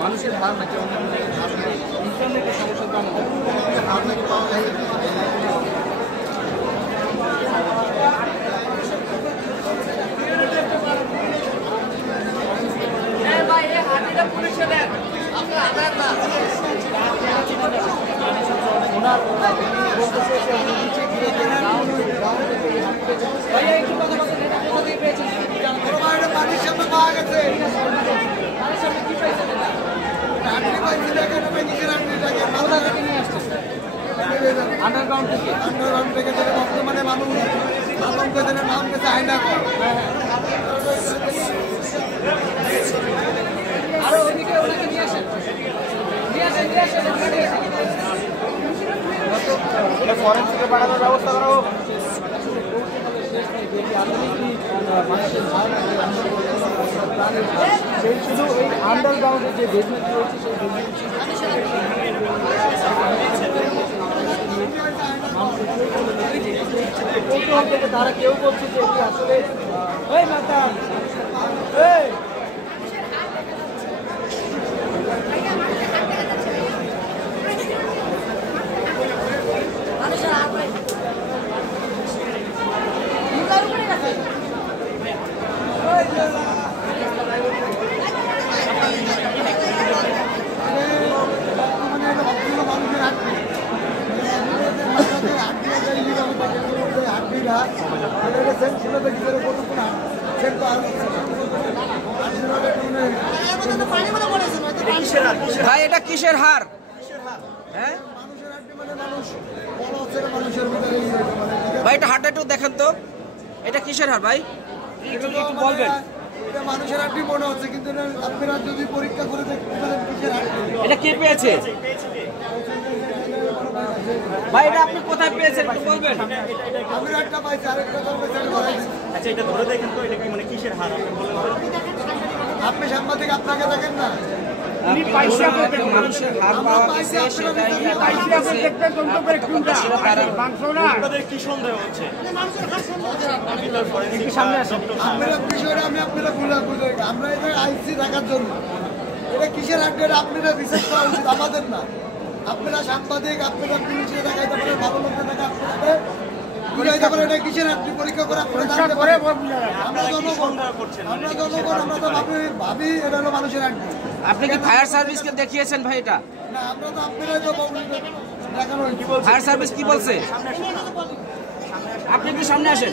মানুষের হার নাকি ইন্টারনেটের সমস্যার কারণে হার নাকি পাওয়া যায়। ওনার পানির সামনে পাওয়া গেছে। আন্ডারগ্রাউন্ড থেকে বর্তমানে মানুষ আতঙ্কের নামকে চায় না। আরো ওদিকে ওনাকে নিয়ে আসেন, ফরেন্সিকে পাঠানোর ব্যবস্থা করা হোক। শুধু এই আন্ডারগ্রাউন্ডের যে বেসমেন্ট রয়েছে সেই থেকে তারা কেউ বলছে যে এটি আসলে ওই মাতা ভাই এটা কিসের হার? হ্যাঁ ভাই এটা হারটা একটু দেখেন তো, এটা কিসের হার ভাই একটু বলবেন? এটা মানুষের হাড্ডি মনে হচ্ছে, কিন্তু আপনারা যদি পরীক্ষা করে দেখতে পারেন কিসের হাড্ডি। এটা কে পেয়েছে ভাই? এটা আপনি কোথায় পেয়েছেন একটু বলবেন? আমি একটা পাইছি, আরেকটা আচ্ছা এটা ধরে দেখেন তো, এটা কি মানে কিসের হার আপনি সাংবাদিক আপনাকে দেখেন না। মানুষের হার পাওয়া গেছে, সেটাই কি সন্দেহ হচ্ছে? আমি আপনারা আমরা এটা আইসি রাখার জন্য, এটা কিসের হাড্ডি আপনারা রিসার্চ করা উচিত, আমাদের না। আপনারা সাংবাদিক, আপনারা পুলিশের দেখাইতে পারেন, ভালো লোকের দেখা আপনাদের বুঝাইতে পারেন এটা কিসের হাড্ডি পরীক্ষা করে আপনারা জানতে পারেন। আমরা জনগণ, আমরা তো ভাবি এটা হলো মানুষের হাড্ডি। আপনি কি ফায়ার সার্ভিসকে দেখিয়েছেন ভাই এটা? না, আমরা তো আপনারাই তো দেখানো। ফায়ার সার্ভিস কি বলছে? আপনি কি সামনে আসেন।